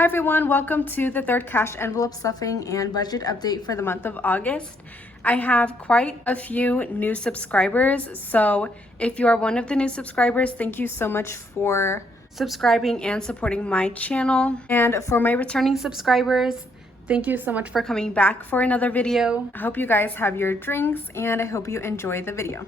Hi everyone, welcome to the third cash envelope stuffing and budget update for the month of August. I have quite a few new subscribers, so if you are one of the new subscribers, thank you so much for subscribing and supporting my channel. And for my returning subscribers, thank you so much for coming back for another video. I hope you guys have your drinks and I hope you enjoy the video.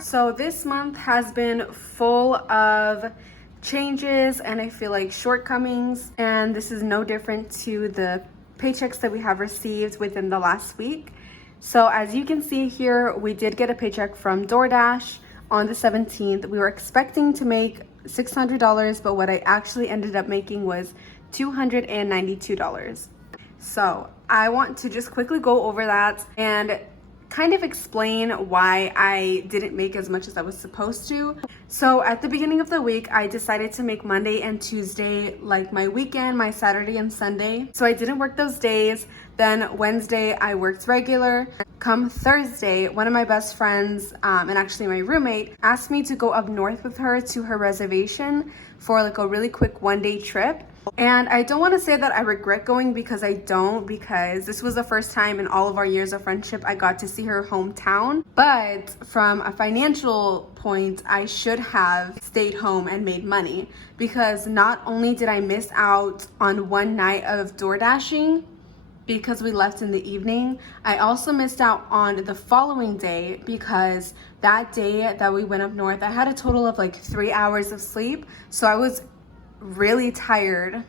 So this month has been full of changes and I feel like shortcomings, and this is no different to the paychecks that we have received within the last week. So as you can see here, we did get a paycheck from DoorDash on the 17th. We were expecting to make $600, but what I actually ended up making was $292. So I want to just quickly go over that and kind of explain why I didn't make as much as I was supposed to. So at the beginning of the week, I decided to make Monday and Tuesday like my weekend, my Saturday and Sunday. So I didn't work those days. Then Wednesday, I worked regular. Come Thursday, one of my best friends, and actually my roommate, asked me to go up north with her to her reservation for like a really quick one-day trip. And I don't want to say that I regret going, because I don't, because this was the first time in all of our years of friendship I got to see her hometown. But from a financial point, I should have stayed home and made money, because not only did I miss out on one night of door dashing because we left in the evening, I also missed out on the following day, because that day that we went up north, I had a total of like 3 hours of sleep. So I was really tired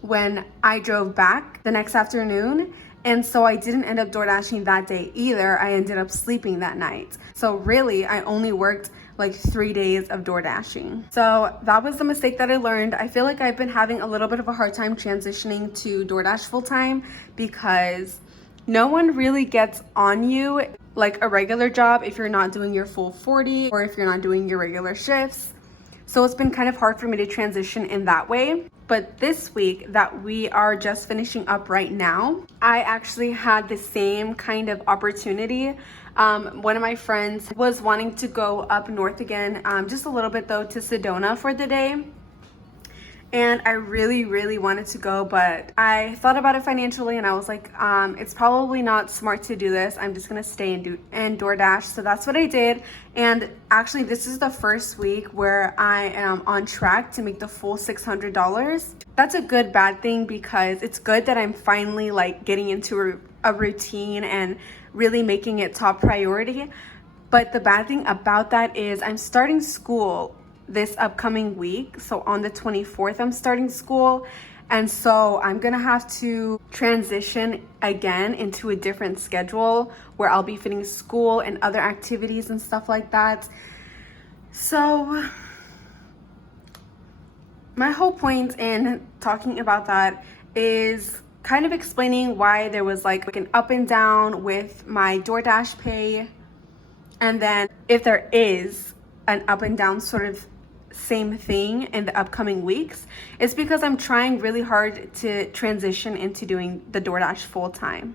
when I drove back the next afternoon, and so I didn't end up door dashing that day either. I ended up sleeping that night. So really I only worked like 3 days of door dashing. So that was the mistake that I learned. I feel like I've been having a little bit of a hard time transitioning to DoorDash full time, because no one really gets on you like a regular job if you're not doing your full 40 or if you're not doing your regular shifts. So it's been kind of hard for me to transition in that way. But this week that we are just finishing up right now, I actually had the same kind of opportunity. One of my friends was wanting to go up north again, just a little bit though, to Sedona for the day. And I really wanted to go, but I thought about it financially and I was like, it's probably not smart to do this. I'm just gonna stay and DoorDash. So that's what I did. And actually this is the first week where I am on track to make the full $600. That's a good bad thing, because it's good that I'm finally like getting into a routine and really making it top priority. But the bad thing about that is I'm starting school this upcoming week. So on the 24th, I'm starting school. And so I'm gonna have to transition again into a different schedule where I'll be fitting school and other activities and stuff like that. So my whole point in talking about that is kind of explaining why there was like an up and down with my DoorDash pay. And then if there is an up and down sort of same thing in the upcoming weeks, it's because I'm trying really hard to transition into doing the DoorDash full time.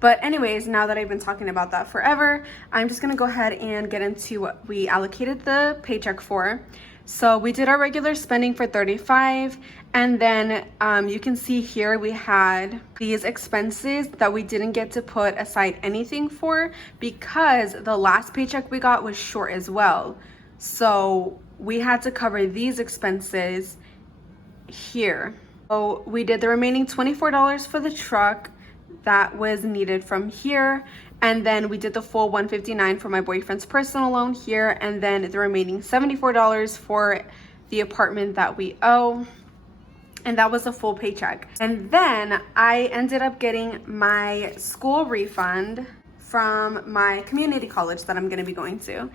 But anyways, now that I've been talking about that forever, I'm just gonna go ahead and get into what we allocated the paycheck for. So we did our regular spending for $35, and then you can see here we had these expenses that we didn't get to put aside anything for, because the last paycheck we got was short as well. So we had to cover these expenses here. So we did the remaining $24 for the truck that was needed from here, and then we did the full $159 for my boyfriend's personal loan here, and then the remaining $74 for the apartment that we owe. And that was a full paycheck. And then I ended up getting my school refund from my community college that I'm gonna be going to.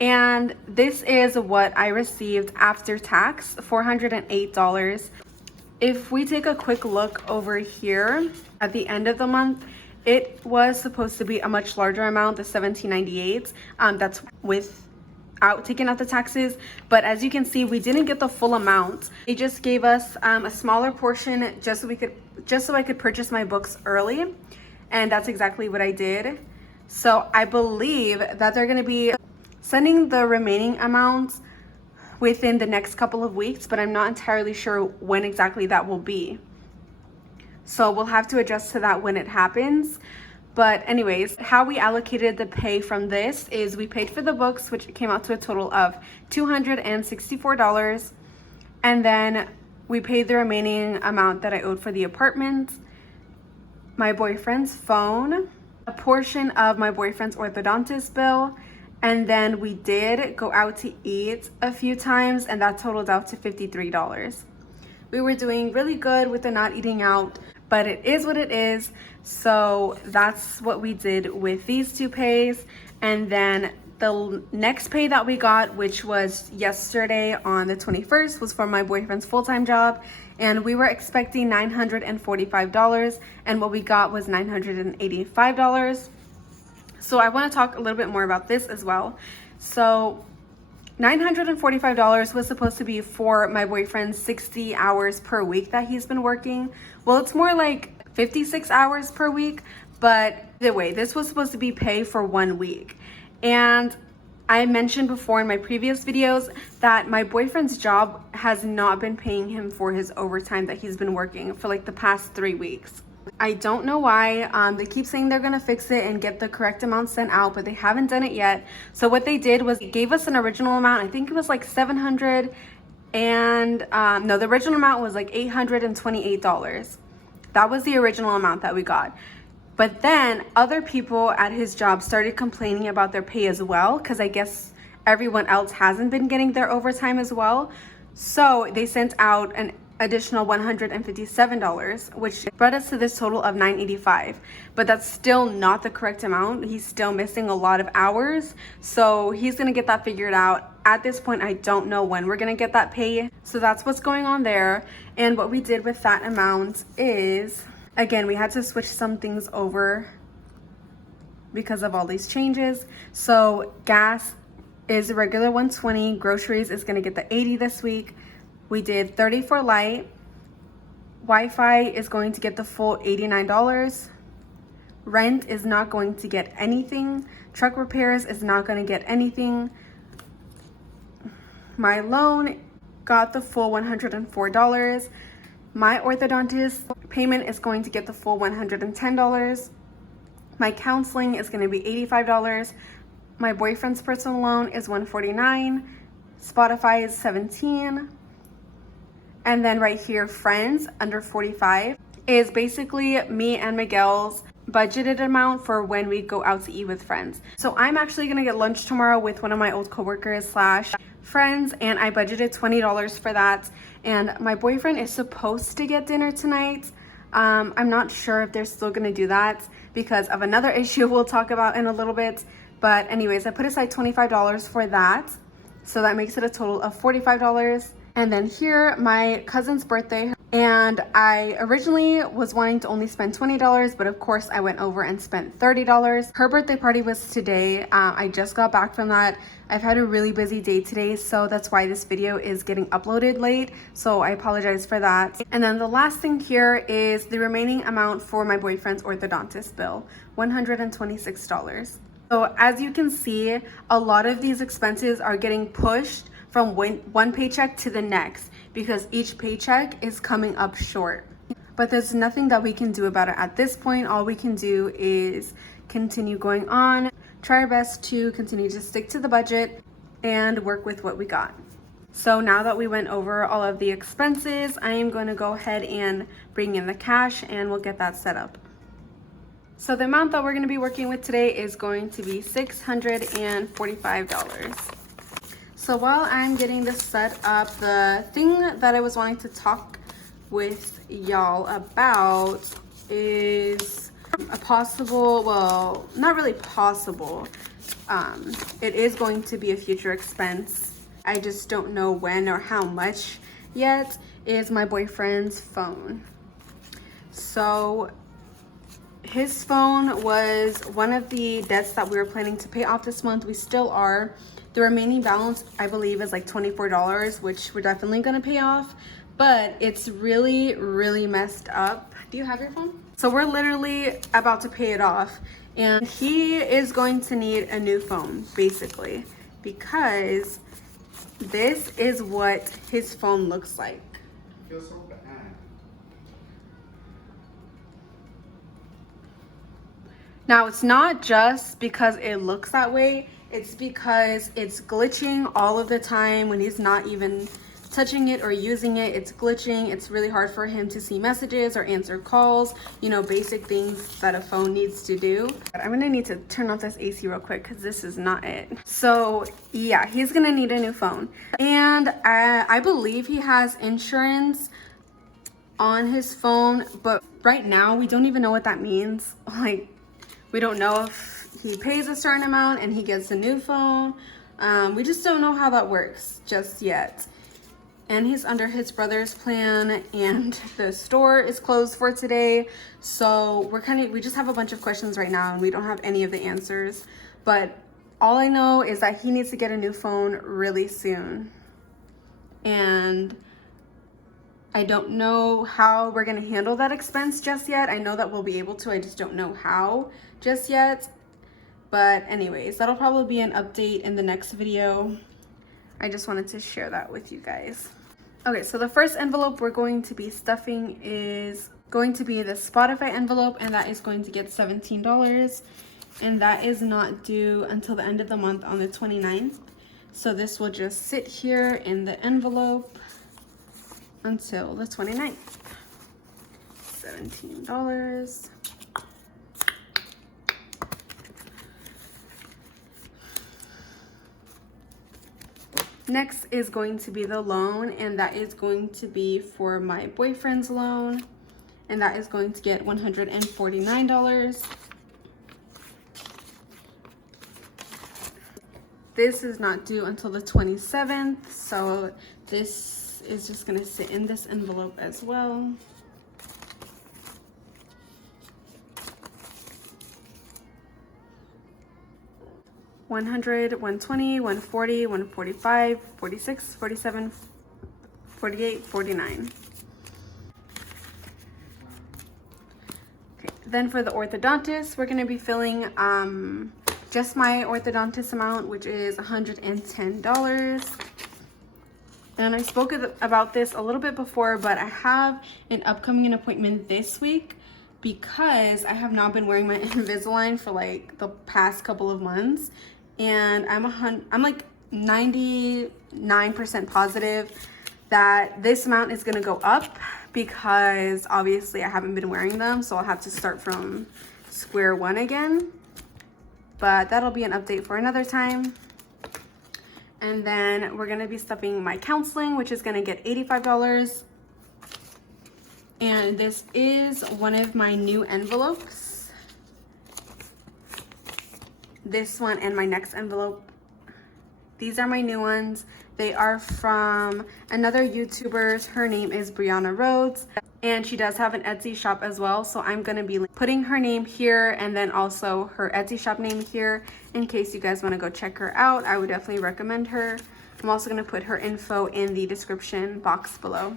And this is what I received after tax, $408. If we take a quick look over here at the end of the month, it was supposed to be a much larger amount, the $17.98. That's without taking out the taxes. But as you can see, we didn't get the full amount. They just gave us a smaller portion just so I could purchase my books early. And that's exactly what I did. So I believe that they're gonna be sending the remaining amounts within the next couple of weeks, but I'm not entirely sure when exactly that will be. So we'll have to adjust to that when it happens. But anyways, how we allocated the pay from this is we paid for the books, which came out to a total of $264. And then we paid the remaining amount that I owed for the apartment, my boyfriend's phone, a portion of my boyfriend's orthodontist bill, and then we did go out to eat a few times, and that totaled out to $53. We were doing really good with the not eating out, but it is what it is. So that's what we did with these two pays. And then the next pay that we got, which was yesterday on the 21st, was for my boyfriend's full-time job. And we were expecting $945, and what we got was $985. So I want to talk a little bit more about this as well. So $945 was supposed to be for my boyfriend's 60 hours per week that he's been working. Well, it's more like 56 hours per week, but either way, this was supposed to be pay for 1 week. And I mentioned before in my previous videos that my boyfriend's job has not been paying him for his overtime that he's been working for like the past 3 weeks. I don't know why. They keep saying they're gonna fix it and get the correct amount sent out, but they haven't done it yet. So what they did was they gave us an original amount. I think it was like $700, and no, the original amount was like $828. That was the original amount that we got. But then other people at his job started complaining about their pay as well, because I guess everyone else hasn't been getting their overtime as well. So they sent out an additional $157, which brought us to this total of $985. But that's still not the correct amount. He's still missing a lot of hours, so he's gonna get that figured out. At this point, I don't know when we're gonna get that pay. So that's what's going on there. And what we did with that amount is, again, we had to switch some things over because of all these changes. So gas is a regular $120, groceries is gonna get the $80 this week. We did $30 for light. Wi-Fi is going to get the full $89. Rent is not going to get anything. Truck repairs is not going to get anything. My loan got the full $104. My orthodontist payment is going to get the full $110. My counseling is going to be $85. My boyfriend's personal loan is $149. Spotify is $17. And then right here, friends under 45 is basically me and Miguel's budgeted amount for when we go out to eat with friends. So I'm actually gonna get lunch tomorrow with one of my old coworkers slash friends, and I budgeted $20 for that. And my boyfriend is supposed to get dinner tonight. I'm not sure if they're still gonna do that because of another issue we'll talk about in a little bit. But anyways, I put aside $25 for that. So that makes it a total of $45. And then here, my cousin's birthday, and I originally was wanting to only spend $20, but of course I went over and spent $30. Her birthday party was today. I just got back from that. I've had a really busy day today, so that's why this video is getting uploaded late. So I apologize for that. And then the last thing here is the remaining amount for my boyfriend's orthodontist bill, $126. So as you can see, a lot of these expenses are getting pushed from one paycheck to the next because each paycheck is coming up short. But there's nothing that we can do about it at this point. All we can do is continue going on, try our best to continue to stick to the budget and work with what we got. So now that we went over all of the expenses, I am going to go ahead and bring in the cash and we'll get that set up. So the amount that we're going to be working with today is going to be $645. So while I'm getting this set up, the thing that I was wanting to talk with y'all about is a possible, well, not really possible. It is going to be a future expense. I just don't know when or how much yet, is my boyfriend's phone. So his phone was one of the debts that we were planning to pay off this month. We still are. The remaining balance, I believe, is like $24, which we're definitely gonna pay off, but it's really, really messed up. Do you have your phone? So we're literally about to pay it off, and he is going to need a new phone, basically, because this is what his phone looks like. I feel so bad. Now, it's not just because it looks that way, it's because it's glitching all of the time when he's not even touching it or using it. It's glitching. It's really hard for him to see messages or answer calls, you know, basic things that a phone needs to do. I'm gonna need to turn off this AC real quick because this is not it. So yeah, he's gonna need a new phone. And I believe he has insurance on his phone, but right now we don't even know what that means. Like, we don't know if he pays a certain amount and he gets a new phone. We just don't know how that works just yet. And he's under his brother's plan, and the store is closed for today. So we just have a bunch of questions right now and we don't have any of the answers. But all I know is that he needs to get a new phone really soon. And I don't know how we're gonna handle that expense just yet. I know that we'll be able to, I just don't know how just yet. But anyways, that'll probably be an update in the next video. I just wanted to share that with you guys. Okay, so the first envelope we're going to be stuffing is going to be the Spotify envelope, and that is going to get $17. And that is not due until the end of the month on the 29th. So this will just sit here in the envelope until the 29th. $17. Next is going to be the loan, and that is going to be for my boyfriend's loan, and that is going to get $149. This is not due until the 27th, so this is just going to sit in this envelope as well. $100, $120, $140, $145, $46, $47, $48, $49. Okay, then for the orthodontist, we're going to be filling just my orthodontist amount, which is $110. And I spoke about this a little bit before, but I have an upcoming appointment this week because I have not been wearing my Invisalign for like the past couple of months. And I'm like 99% positive that this amount is gonna go up because obviously I haven't been wearing them, so I'll have to start from square one again. But that'll be an update for another time. And then we're gonna be stuffing my counseling, which is gonna get $85. And this is one of my new envelopes. This one and my next envelope. These are my new ones. They are from another YouTuber. Her name is Brianna Rhodes, and she does have an Etsy shop as well. So I'm gonna be putting her name here and then also her Etsy shop name here in case you guys wanna go check her out. I would definitely recommend her. I'm also gonna put her info in the description box below.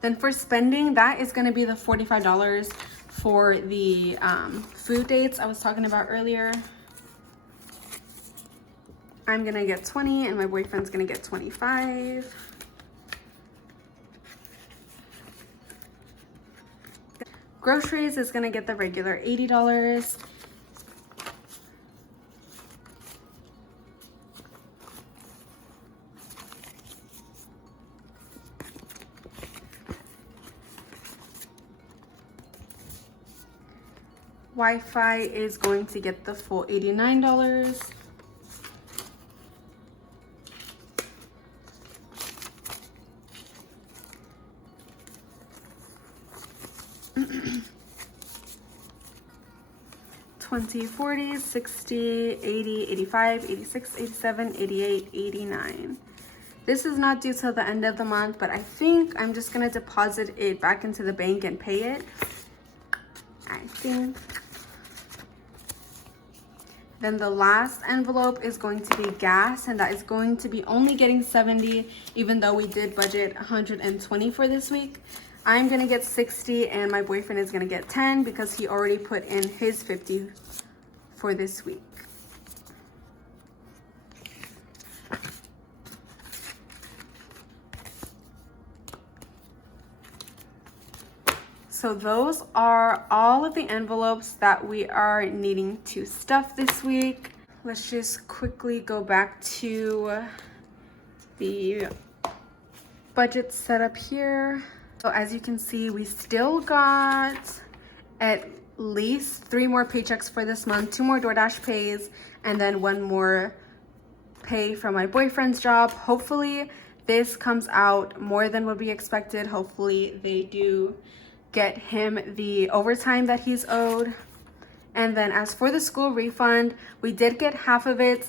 Then for spending, that is gonna be the $45 for the food dates I was talking about earlier. I'm gonna get 20 and my boyfriend's gonna get 25. Groceries is gonna get the regular $80. Wi-Fi is going to get the full $89. $20, $40, $60, $80, $85, $86, $87, $88, $89. This is not due till the end of the month, but I think I'm just gonna deposit it back into the bank and pay it. I think. Then the last envelope is going to be gas, and that is going to be only getting 70, even though we did budget 120 for this week. I'm gonna get 60 and my boyfriend is gonna get 10 because he already put in his 50 for this week. So those are all of the envelopes that we are needing to stuff this week. Let's just quickly go back to the budget setup here. So as you can see, we still got at least 3 more paychecks for this month, 2 more DoorDash pays, and then 1 more pay from my boyfriend's job. Hopefully this comes out more than what we expected. Hopefully they do get him the overtime that he's owed. And then as for the school refund, we did get half of it.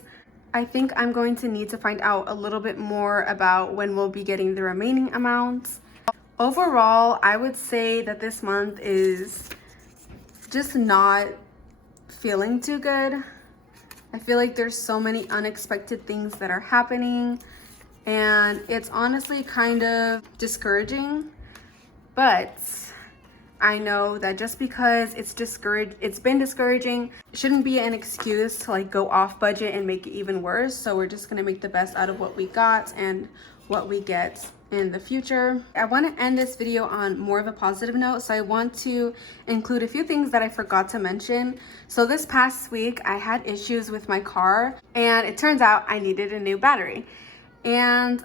I think I'm going to need to find out a little bit more about when we'll be getting the remaining amounts. Overall, I would say that this month is just not feeling too good. I feel like there's so many unexpected things that are happening, and it's honestly kind of discouraging. But I know that just because it's been discouraging, it shouldn't be an excuse to like go off budget and make it even worse. So we're just gonna make the best out of what we got and what we get in the future. I want to end this video on more of a positive note, so I want to include a few things that I forgot to mention. So this past week I had issues with my car, and it turns out I needed a new battery. And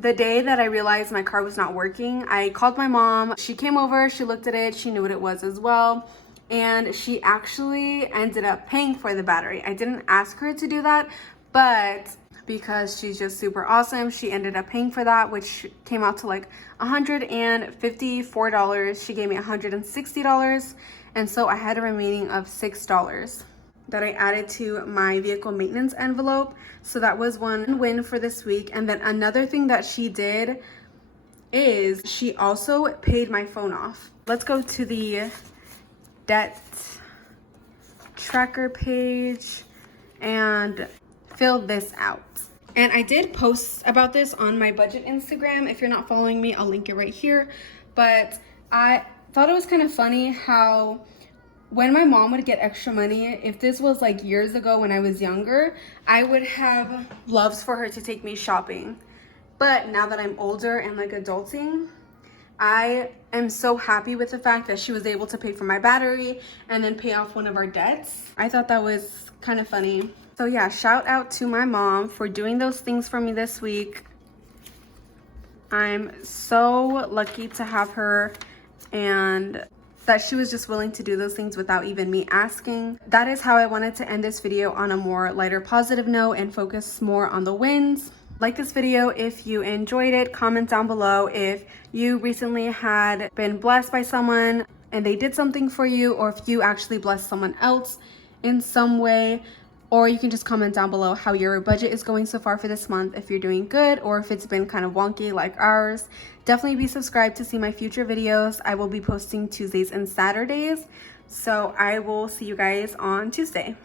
the day that I realized my car was not working, I called my mom. She came over, she looked at it, she knew what it was as well, and she actually ended up paying for the battery. I didn't ask her to do that, but because she's just super awesome, she ended up paying for that, which came out to like $154. She gave me $160, and so I had a remaining of $6 that I added to my vehicle maintenance envelope. So that was one win for this week. And then another thing that she did is she also paid my phone off. Let's go to the debt tracker page and fill this out. And I did post about this on my budget Instagram. If you're not following me, I'll link it right here. But I thought it was kind of funny how when my mom would get extra money, if this was like years ago when I was younger, I would have loves for her to take me shopping. But now that I'm older and like adulting, I am so happy with the fact that she was able to pay for my battery and then pay off one of our debts. I thought that was kind of funny. So yeah, shout out to my mom for doing those things for me this week. I'm so lucky to have her, and that she was just willing to do those things without even me asking. That is how I wanted to end this video, on a more lighter, positive note, and focus more on the wins. Like this video if you enjoyed it. Comment down below if you recently had been blessed by someone and they did something for you, or if you actually blessed someone else in some way. Or you can just comment down below how your budget is going so far for this month, if you're doing good or if it's been kind of wonky like ours. Definitely be subscribed to see my future videos. I will be posting Tuesdays and Saturdays. So I will see you guys on Tuesday.